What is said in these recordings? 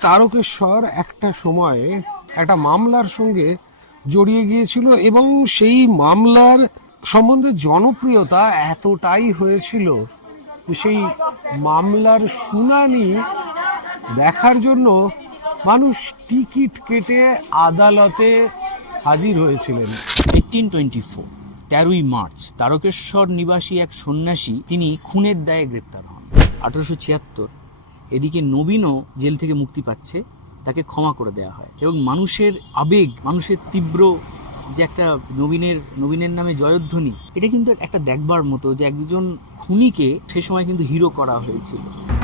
তারকেশ্বর একটা সময়ে একটা মামলার সঙ্গে জড়িয়ে গিয়েছিল এবং সেই মামলার সম্বন্ধে জনপ্রিয়তা এতটাই হয়েছিল সেই মামলার শুনানি দেখার জন্য মানুষ টিকিট কেটে আদালতে হাজির হয়েছিলেন। এইটিন টোয়েন্টি ফোর তেরোই মার্চ, তারকেশ্বর নিবাসী এক সন্ন্যাসী, তিনি খুনের দায়ে গ্রেপ্তার হন। আঠারোশো ছিয়াত্তর এদিকে নবীনও জেল থেকে মুক্তি পাচ্ছে, তাকে ক্ষমা করে দেওয়া হয়। এবং মানুষের আবেগ, মানুষের তীব্র যে একটা নবীনের নবীনের নামে জয়ধ্বনি, এটা কিন্তু একটা দেখবার মতো যে একজন খুনিকে সে সময় কিন্তু হিরো করা হয়েছিল।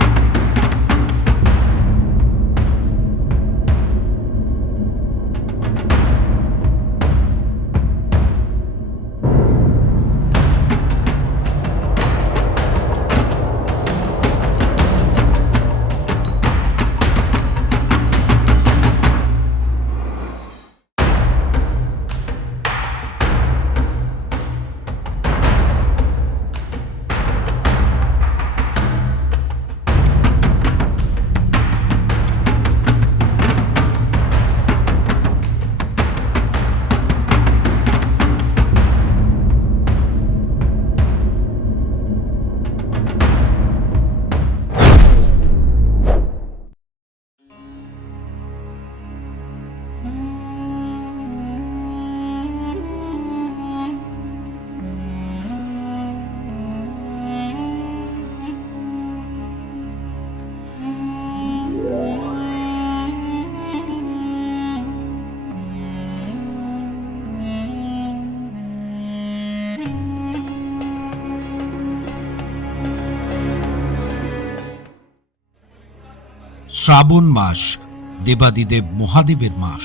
শ্রাবণ মাস, দেবাদিদেব মহাদেবের মাস।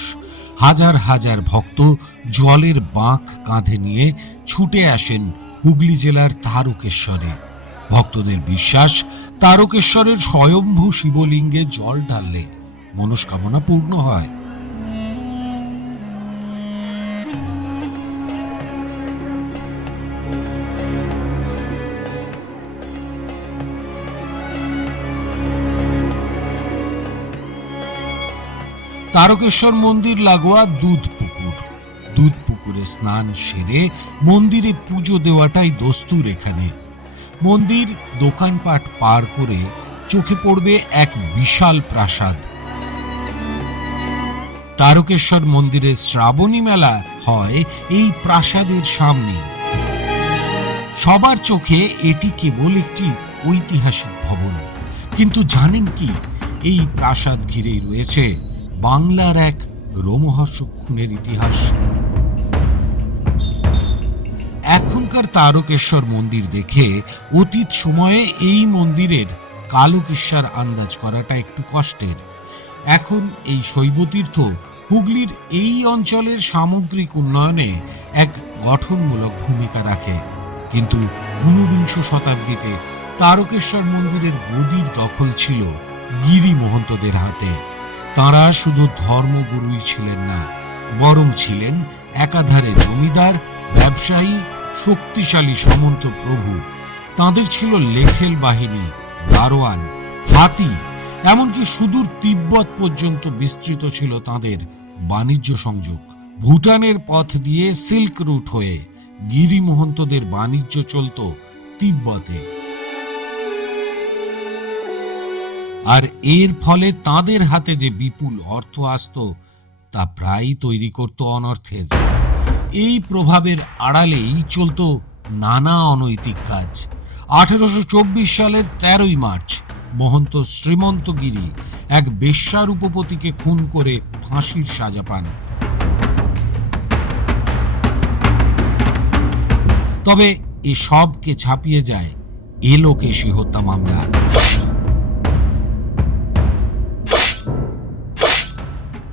হাজার হাজার ভক্ত জলের বাঁক কাঁধে নিয়ে ছুটে আসেন হুগলি জেলার তারকেশ্বরে। ভক্তদের বিশ্বাস, তারকেশ্বরের স্বয়ম্ভূ শিবলিঙ্গে জল ঢাললে মনস্কামনা পূর্ণ হয়। তারকেশ্বর মন্দির লাগোয়া দুধ পুকুর। দুধ পুকুরে স্নান সেরে মন্দিরে পুজো দেওয়াটাই দস্তুর এখানে। মন্দির দোকানপাট পার করে চোখে পড়বে এক বিশাল প্রাসাদ। তারকেশ্বর মন্দিরের শ্রাবণী মেলা হয় এই প্রাসাদের সামনে সবার চোখে এটি কেবল একটি ঐতিহাসিক ভবন। কিন্তু জানেন কি? এই প্রাসাদ ঘিরেই রয়েছে বাংলার এক রোমহর্ষক খুনের ইতিহাস। এখনকার তারকেশ্বর মন্দির দেখে অতীত সময়ে এই মন্দিরের কালো কিস্সার আন্দাজ করাটা একটু কষ্টের। এখন এই শৈবতীর্থ হুগলির এই অঞ্চলের সামগ্রিক উন্নয়নে এক গঠনমূলক ভূমিকা রাখে। কিন্তু ঊনবিংশ শতাব্দীতে তারকেশ্বর মন্দিরের গদির দখল ছিল গিরি মহন্তদের হাতে। তাঁরা শুধু ধর্মগুরুই ছিলেন না, বরং ছিলেন একাধারে জমিদার, ব্যবসায়ী, শক্তিশালী সামন্ত প্রভু। তাদের ছিল লেঠেল বাহিনী, দারোয়ান, হাতি, এমনকি সুদূর তিব্বত পর্যন্ত বিস্তৃত ছিল তাদের বাণিজ্য সংযোগ। ভুটানের পথ দিয়ে সিল্ক রুট হয়ে গিরি মহন্তদের বাণিজ্য চলত তিব্বতে। আর এর ফলে তাদের হাতে যে বিপুল অর্থ আসতো, তা প্রায় তৈরি করত অনর্থের। এই প্রভাবের আড়ালেই চলত নানা অনৈতিক কাজ। আঠেরোশো চব্বিশ সালের তেরোই মার্চ, মহন্ত শ্রীমন্তগিরি এক বেশ্যার উপপতিকে খুন করে ফাঁসির সাজা পান। তবে এসবকে ছাপিয়ে যায় এলোকেশী হত্যা মামলা।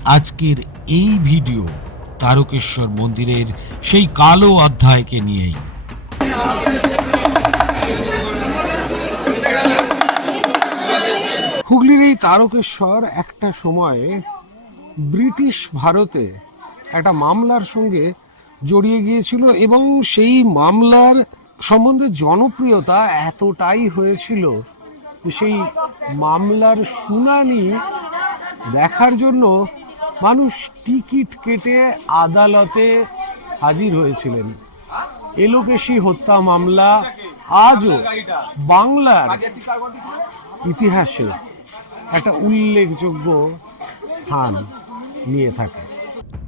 আজকের এই ভিডিও তারকেশ্বর মন্দিরের সেই কালো অধ্যায়কে নিয়েই। হুগলির এই তারকেশ্বর একটা সময়ে ব্রিটিশ ভারতে একটা মামলার সঙ্গে জড়িয়ে গিয়েছিল এবং সেই মামলার সম্বন্ধে জনপ্রিয়তা এতটাই হয়েছিল সেই মামলার শুনানি দেখার জন্য মানুষ টিকিট কেটে আদালতে হাজির হয়েছিলেন। এলোকেশি হত্যা মামলা আজও বাংলার ইতিহাসে একটা উল্লেখযোগ্য স্থান নিয়ে থাকে।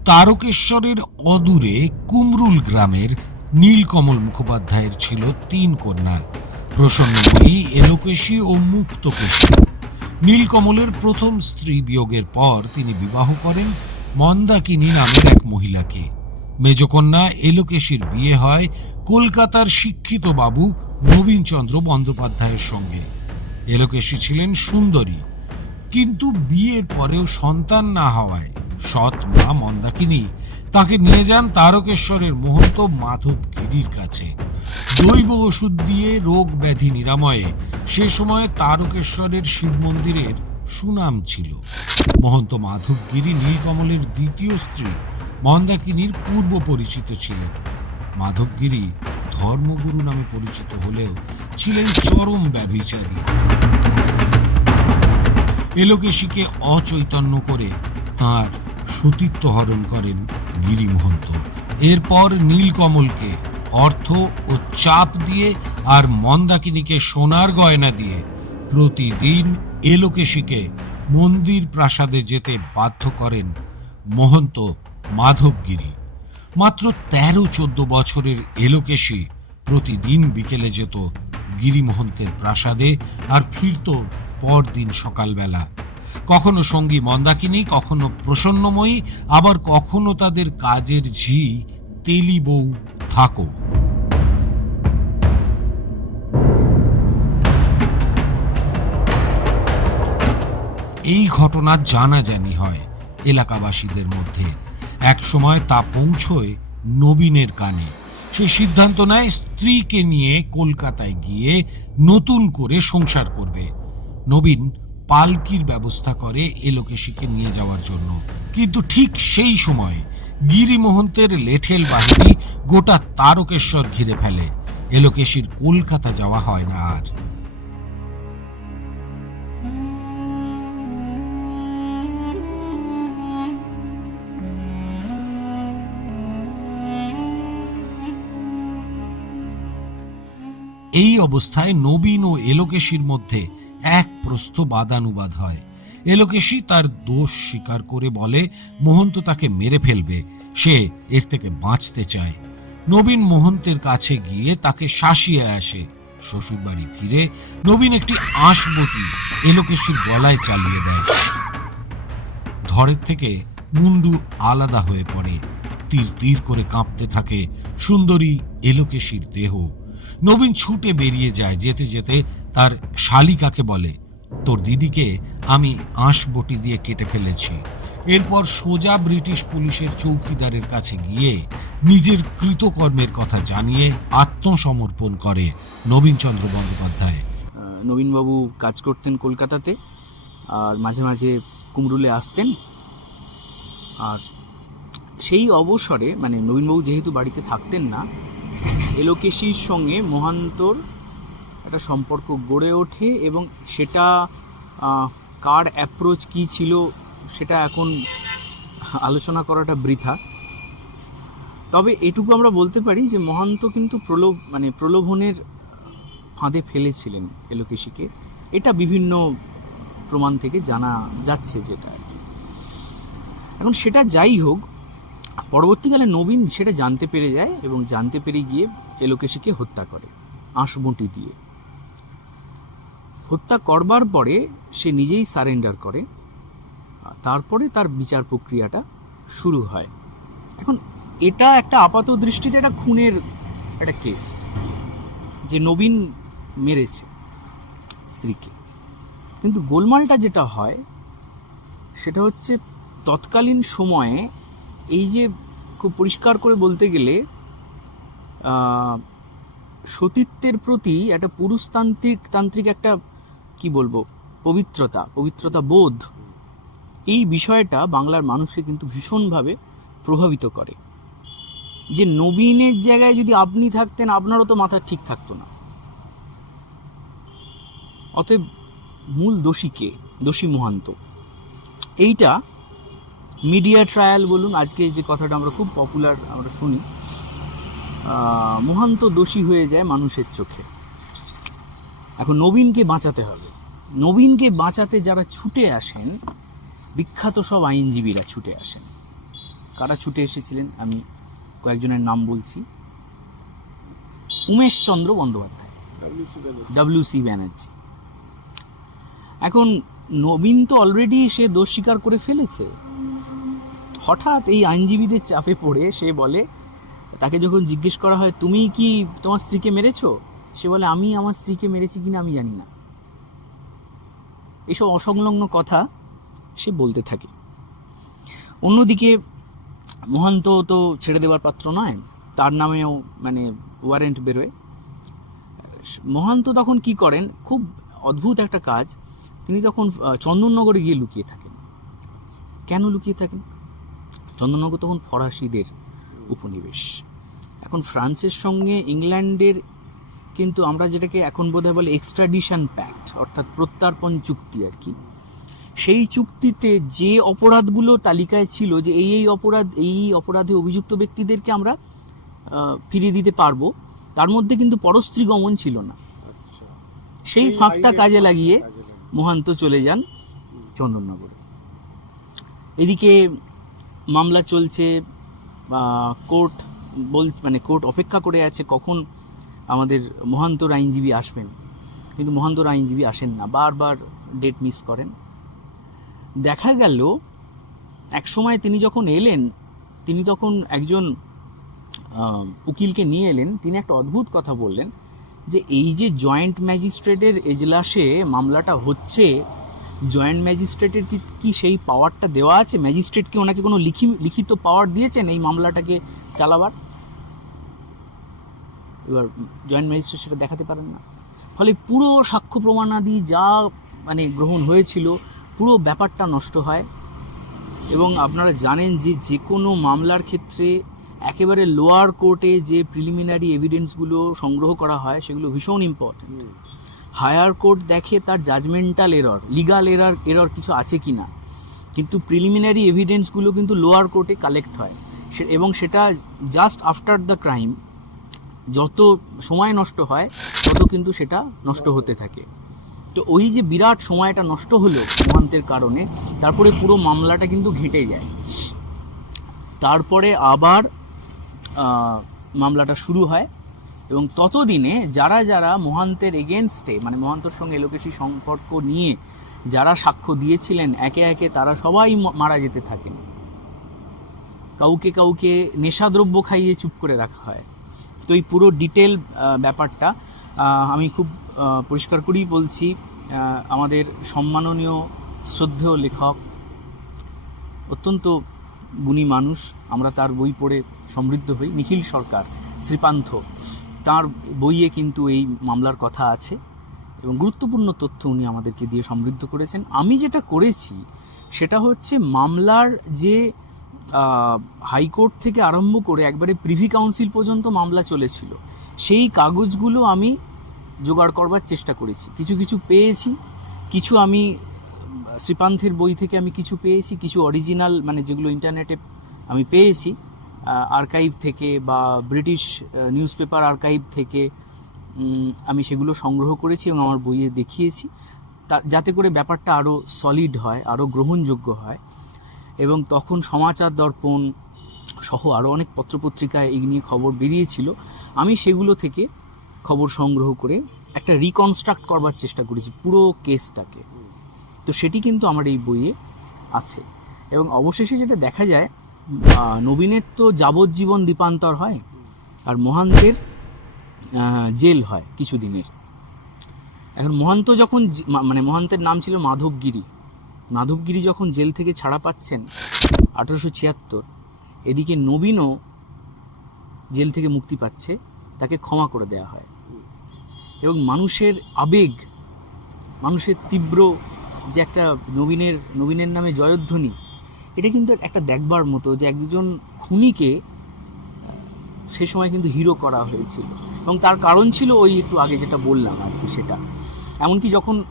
তারকেশ্বরের অদূরে কুমরুল গ্রামের নীলকমল মুখোপাধ্যায়ের ছিল তিন কন্যা। প্রসন্নময়ী এলোকেশী ও মুক্তকেশী। নীলকমলের প্রথম স্ত্রী বিয়োগের পর তিনি বিবাহ করেন মন্দাকিনী নামের এক মহিলাকে। মেজকন্যা এলোকেশীর বিয়ে হয় কলকাতার শিক্ষিত বাবু নবীনচন্দ্র বন্দ্যোপাধ্যায়ের সঙ্গে। এলোকেশী ছিলেন সুন্দরী, কিন্তু বিয়ের পরেও সন্তান না হওয়ায় সৎ মা মন্দাকিনী তাকে নিয়ে যান তারকেশ্বরের মহন্ত মাধব গিরির কাছে। দৈব ওষুধ দিয়ে রোগ ব্যাধি নিরাময়ে সে সময় তারকেশ্বরের শিব মন্দিরের সুনাম ছিল। মহন্ত মাধবগিরি নীলকমলের দ্বিতীয় স্ত্রী, মন্দাকিনীর পূর্ব পরিচিত ছিলেন। মাধবগিরি ধর্মগুরু নামে পরিচিত হলেও ছিলেন চরম ব্যভিচারী। এলোকেশীকে অচৈতন্য করে তার সতীত্ব হরণ করেন গিরিমহন্ত এরপর নীলকমলকে অর্থ ও চাপ দিয়ে আর মন্দাকিনীকে সোনার গয়না দিয়ে প্রতিদিন এলোকেশীকে মন্দির প্রাসাদে যেতে বাধ্য করেন মহন্ত মাধবগিরি। মাত্র তেরো চোদ্দ বছরের এলোকেশী প্রতিদিন বিকেলে যেত গিরিমহন্তের প্রাসাদে আর ফিরত পরদিন সকালবেলা। কখনো সঙ্গী মন্দাকিনী, কখনো প্রসন্নময়ী, আবার কখনো তাদের কাজের ঝি, তেলি বউ থাকো। এই ঘটনা জানাজানি হয় এলাকাবাসীদের মধ্যে। এক সময় তা পৌঁছয় নবীনের কানে। সে সিদ্ধান্ত নেয় স্ত্রীকে নিয়ে কলকাতায় গিয়ে নতুন করে সংসার করবে। নবীন পালকির ব্যবস্থা করে এলোকেশীকে নিয়ে যাওয়ার জন্য। কিন্তু ঠিক সেই সময় গিরিমোহন্তের লেঠেল বাহিনী গোটা তারকেশ্বর ঘিরে ফেলে। এলোকেশীর কলকাতা যাওয়া হয় না আর। এই অবস্থায় নবীন ও এলোকেশীর মধ্যে এক প্রস্থ বাদানুবাদ হয়। এলোকেশী তার দোষ স্বীকার করে বলে, মোহন্ত তাকে মেরে ফেলবে। সে এর থেকে বাঁচতে চায়। নবীন মোহন্তের কাছে গিয়ে তাকে শাসিয়ে আসে। শ্বশুরবাড়ি ফিরে নবীন একটি আঁশবটি এলোকেশীর গলায় চালিয়ে দেয়। ধরের থেকে মুন্ডু আলাদা হয়ে পড়ে। তীর তীর করে কাঁপতে থাকে সুন্দরী এলোকেশীর দেহ। নবীন ছুটে বেরিয়ে যায় যেতে যেতে তার শালিকাকে বলে, তোর দিদিকে আমি আঁশ বটি দিয়ে কেটে ফেলেছি। এরপর সোজা ব্রিটিশ পুলিশের চৌকিদারের কাছে গিয়ে নিজের কৃতকর্মের কথা জানিয়ে আত্মসমর্পণ করে নবীনচন্দ্র বন্দ্যোপাধ্যায়। নবীনবাবু কাজ করতেন কলকাতাতে, আর মাঝে মাঝে কুমরুলে আসতেন। আর সেই অবসরে মানে নবীনবাবু যেহেতু বাড়িতে থাকতেন না, এলোকেশির সঙ্গে মহান্তর একটা সম্পর্ক গড়ে ওঠে এবং সেটা কার অ্যাপ্রোচ কী ছিল সেটা এখন আলোচনা করাটা বৃথা। তবে এটুকু আমরা বলতে পারি যে মহান্ত কিন্তু প্রলোভ মানে প্রলোভনের ফাঁদে ফেলেছিলেন এলোকেশিকে। এটা বিভিন্ন প্রমাণ থেকে জানা যাচ্ছে যেটা আর কি। এখন সেটা যাই হোক, পরবর্তীকালে নবীন সেটা জানতে পেরে যায় এবং জানতে পেরে গিয়ে এলোকেশিকে হত্যা করে, আঁশবুঁটি দিয়ে। হত্যা করবার পরে সে নিজেই সারেন্ডার করে তারপরে তার বিচার প্রক্রিয়াটা শুরু হয়। এখন এটা একটা আপাত দৃষ্টিতে একটা খুনের একটা কেস যে নবীন মেরেছে স্ত্রীকে। কিন্তু গোলমালটা যেটা হয়, সেটা হচ্ছে তৎকালীন সময়ে এই যে খুব পরিষ্কার করে বলতে গেলে সতীত্বের প্রতি একটা পুরুষতান্ত্রিক, তান্ত্রিক একটা কি বলব, পবিত্রতা পবিত্রতা বোধ, এই বিষয়টা বাংলার মানুষকে কিন্তু ভীষণভাবে প্রভাবিত করে। যে নবীনের জায়গায় যদি আপনি থাকতেন, আপনারও তো মাথা ঠিক থাকতো না। অতএব মূল দোষী কে? দোষী মহান্ত। এইটা মিডিয়া ট্রায়াল বলুন, আজকে যে কথাটা আমরা খুব পপুলার আমরা শুনি মহান্ত দোষী হয়ে যায় মানুষের চোখে। এখন নবীনকে বাঁচাতে হবে। নবীনকে বাঁচাতে যারা ছুটে আসেন, বিখ্যাত সব আইনজীবীরা ছুটে আসেন। কারা ছুটে এসেছিলেন? আমি কয়েকজনের নাম বলছি। উমেশ চন্দ্র বন্দ্যোপাধ্যায় ডাব্লিউ সি ব্যানার্জি এখন নবীন তো অলরেডি সে দোষ স্বীকার করে ফেলেছে। হঠাৎ এই আইনজীবীদের চাপে পড়ে সে বলে, তাকে যখন জিজ্ঞেস করা হয়, তুমি কি তোমার স্ত্রীকে মেরেছো? সে বলে, আমি আমার স্ত্রীকে মেরেছি কিনা আমি জানি না। এসব অসংলগ্ন কথা সে বলতে থাকে। অন্যদিকে মহান্ত তো ছেড়ে দেওয়ার পাত্র নয়, তার নামেও মানে ওয়ারেন্ট বেরোয়। মহান্ত তখন কি করেন, খুব অদ্ভুত একটা কাজ, তিনি তখন চন্দননগরে গিয়ে লুকিয়ে থাকেন। কেন লুকিয়ে থাকেন? চন্দননগর তখন ফরাসিদের উপনিবেশ। এখন ফ্রান্সের সঙ্গে ইংল্যান্ডের কিন্তু আমরা যেটাকে এখন বোধহয় বলে এক্সট্রাডিশন প্যাক্ট অর্থাৎ প্রত্যার্পণ চুক্তি আর কি সেই চুক্তিতে যে অপরাধগুলো তালিকায় ছিল যে এই এই অপরাধ এই এই অপরাধে অভিযুক্ত ব্যক্তিদেরকে আমরা ফিরিয়ে দিতে পারব তার মধ্যে কিন্তু পরস্ত্রী গমন ছিল না। সেই ফাঁকটা কাজে লাগিয়ে মহান্ত চলে যান চন্দননগরে। এদিকে মামলা চলছে কোর্ট বল মানে কোর্ট অপেক্ষা করে আছে কখন আমাদের মহান্তর আইনজীবী আসবেন। কিন্তু মহান্তর আইনজীবী আসেন না, বারবার ডেট মিস করেন। দেখা গেল, এক সময় তিনি যখন এলেন, তিনি তখন একজন উকিলকে নিয়ে এলেন। তিনি একটা অদ্ভুত কথা বললেন যে, এই যে জয়েন্ট ম্যাজিস্ট্রেটের এজলাসে মামলাটা হচ্ছে, জয়েন্ট ম্যাজিস্ট্রেটের কি সেই পাওয়ারটা দেওয়া আছে? ম্যাজিস্ট্রেট কি ওনাকে কোনো লিখি, লিখিত পাওয়ার দিয়েছেন এই মামলাটাকে চালাবার? এবার জয়েন্ট ম্যাজিস্ট্রেট সেটা দেখাতে পারেন না। ফলে পুরো সাক্ষ্য প্রমাণাদি যা মানে গ্রহণ হয়েছিল পুরো ব্যাপারটা নষ্ট হয়। এবং আপনারা জানেন যে যে কোনো মামলার ক্ষেত্রে একেবারে লোয়ার কোর্টে যে প্রিলিমিনারি এভিডেন্সগুলো সংগ্রহ করা হয় সেগুলো ভীষণ ইম্পর্টেন্ট হায়ার কোর্ট দেখে তার judgmental error legal error error কিছু আছে কি না কিন্তু প্রিলিমিনারি এভিডেন্সগুলো কিন্তু লোয়ার কোর্টে কালেক্ট হয়। সে- এবং সেটা জাস্ট আফটার দ্য ক্রাইম যত সময় নষ্ট হয়, তত কিন্তু সেটা নষ্ট হতে থাকে। তো ওই যে বিরাট সময়টা নষ্ট হলো মহান্তের কারণে, তারপরে পুরো মামলাটা কিন্তু ঘেঁটে যায়। তারপরে আবার মামলাটা শুরু হয় এবং ততদিনে যারা যারা মহান্তের এগেনস্টে মানে মহান্তর সঙ্গে এলোকেশী সম্পর্ক নিয়ে যারা সাক্ষ্য দিয়েছিলেন, একে একে তারা সবাই মারা যেতে থাকেন। কাউকে কাউকে নেশাদ্রব্য খাইয়ে চুপ করে রাখা হয়। তো এই পুরো ডিটেল ব্যাপারটা আমি খুব পরিষ্কার করেই বলছি আমাদের সম্মাননীয়, শ্রদ্ধেয় লেখক, অত্যন্ত গুণী মানুষ, আমরা তার বই পড়ে সমৃদ্ধ হই, নিখিল সরকার শ্রীপান্থ তার বইয়ে কিন্তু এই মামলার কথা আছে এবং গুরুত্বপূর্ণ তথ্য উনি আমাদেরকে দিয়ে সমৃদ্ধ করেছেন। আমি যেটা করেছি, সেটা হচ্ছে মামলার যে হাইকোর্ট থেকে আরম্ভ করে একবারে প্রিভি কাউন্সিল পর্যন্ত মামলা চলেছিল। সেই কাগজগুলো আমি জোগাড় করবার চেষ্টা করেছি। কিছু কিছু পেয়েছি, কিছু আমি, শ্রীপান্থের বই থেকে আমি কিছু পেয়েছি, কিছু অরিজিনাল মানে যেগুলো ইন্টারনেটে আমি পেয়েছি আর্কাইভ থেকে বা ব্রিটিশ নিউজ পেপার আর্কাইভ থেকে আমি সেগুলো সংগ্রহ করেছি এবং আমার বইয়ে দেখিয়েছি। তা, যাতে করে ব্যাপারটা আরও সলিড হয় আরও গ্রহণযোগ্য হয়। এবং তখন সমাচার দর্পণ সহ আরও অনেক পত্রপত্রিকায় এই নিয়ে খবর বেরিয়েছিল। আমি সেগুলো থেকে খবর সংগ্রহ করে একটা রিকনস্ট্রাক্ট করবার চেষ্টা করেছি পুরো কেসটাকে তো সেটি কিন্তু আমার এই বইয়ে আছে। এবং অবশেষে যেটা দেখা যায় নবীনের তো যাবজ্জীবন দীপান্তর হয় আর মহান্তের জেল হয় কিছুদিনের। এখন মহান্ত যখন মানে মহান্তের নাম ছিল মাধবগিরি। মাধবগিরি যখন জেল থেকে ছাড়া পাচ্ছেন, আঠারোশো ছিয়াত্তর, এদিকে নবীনও জেল থেকে মুক্তি পাচ্ছে, তাকে ক্ষমা করে দেওয়া হয়। এবং মানুষের আবেগ, মানুষের তীব্র যে একটা নবীনের নবীনের নামে জয়ধ্বনি, এটা কিন্তু একটা দেখবার মতো যে একজন খুনিকে সে সময় কিন্তু হিরো করা হয়েছিল। এবং তার কারণ ছিল ওই একটু আগে যেটা বললাম আর কি সেটা। এমনকি যখন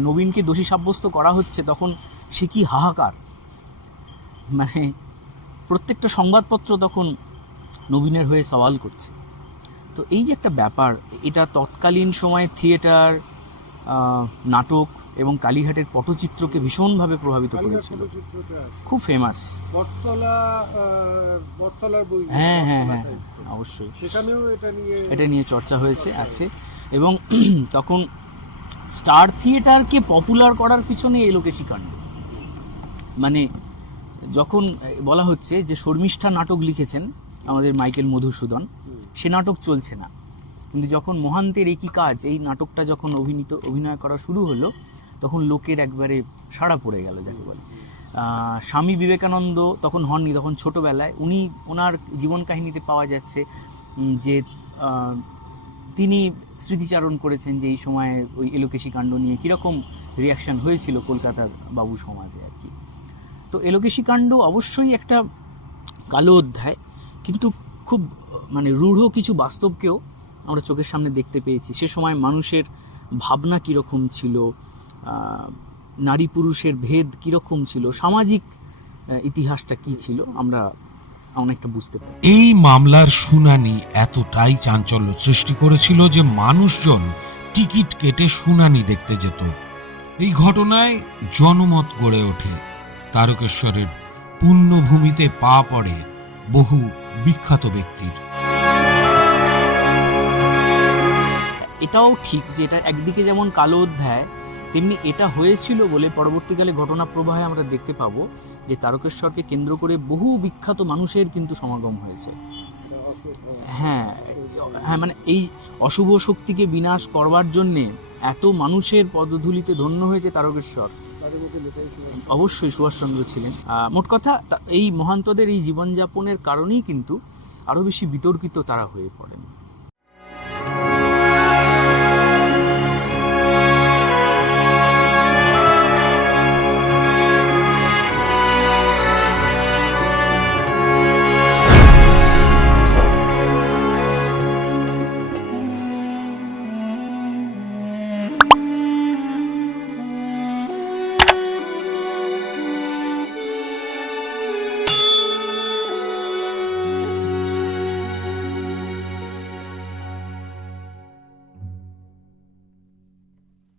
নবীনকে দোষী সাব্যস্ত করা হচ্ছে তখন সে কি হাহাকার? মানে প্রত্যেকটা সংবাদপত্র তখন নবীনের হয়ে সওয়াল করছে। তো এই যে একটা ব্যাপার এটা তৎকালীন সময়ে থিয়েটার নাটক এবং কালীঘাটের পটচিত্রকে ভীষণভাবে প্রভাবিত করেছিল। খুব ফেমাস হ্যাঁ হ্যাঁ হ্যাঁ অবশ্যই। এটা নিয়ে চর্চা হয়েছে আছে। এবং তখন স্টার থিয়েটারকে পপুলার করার পিছনে এই লোকেশই কাণ্ড মানে যখন বলা হচ্ছে যে শর্মিষ্ঠা নাটক লিখেছেন আমাদের মাইকেল মধুসূদন, সে নাটক চলছে না। কিন্তু যখন মহান্তের একই কাজ, এই নাটকটা যখন অভিনীত, অভিনয় করা শুরু হলো, তখন লোকের একবারে সাড়া পড়ে গেল, যাকে বলে। স্বামী বিবেকানন্দ তখন হননি, তখন ছোটোবেলায় উনি ওনার জীবন কাহিনীতে পাওয়া যাচ্ছে যে তিনি স্মৃতিচারণ করেছেন যে এই সময়ে ওই এলোকেশী কাণ্ড নিয়ে কীরকম রিয়াকশন হয়েছিল কলকাতার বাবু সমাজে আর কি। তো এলোকেশী কাণ্ড অবশ্যই একটা কালো অধ্যায়, কিন্তু খুব মানে রূঢ় কিছু বাস্তবকেও আমরা চোখের সামনে দেখতে পেয়েছি। সে সময় মানুষের ভাবনা কীরকম ছিল নারী পুরুষের ভেদ কীরকম ছিল, সামাজিক ইতিহাসটা কী ছিল, আমরা অনেকটা বুঝতে পারি। এই মামলার শুনানি এতটাই চাঞ্চল্য সৃষ্টি করেছিল যে মানুষজন টিকিট কেটে শুনানি দেখতে যেত। এই ঘটনায় জনমত গড়ে ওঠে। তারকেশ্বরের পুণ্যভূমিতে পা পড়ে বহু বিখ্যাত ব্যক্তির। এটাও ঠিক যে এটা একদিকে যেমন কালো অধ্যায় তেমনি এটা হয়েছিল বলে পরবর্তীকালে ঘটনা প্রবাহে আমরা দেখতে পাবো। যে তারকেশ্বরকে কেন্দ্র করে বহু বিখ্যাত মানুষের কিন্তু সমাগম হয়েছে। হ্যাঁ হ্যাঁ মানে এই অশুভ শক্তিকে বিনাশ করবার জন্যে এত মানুষের পদধূলিতে ধন্য হয়েছে তারকেশ্বর। অবশ্যই সুভাষচন্দ্র ছিলেন। মোট কথা এই মহান্তদের এই জীবনযাপনের কারণেই কিন্তু আরও বেশি বিতর্কিত তারা হয়ে পড়েন।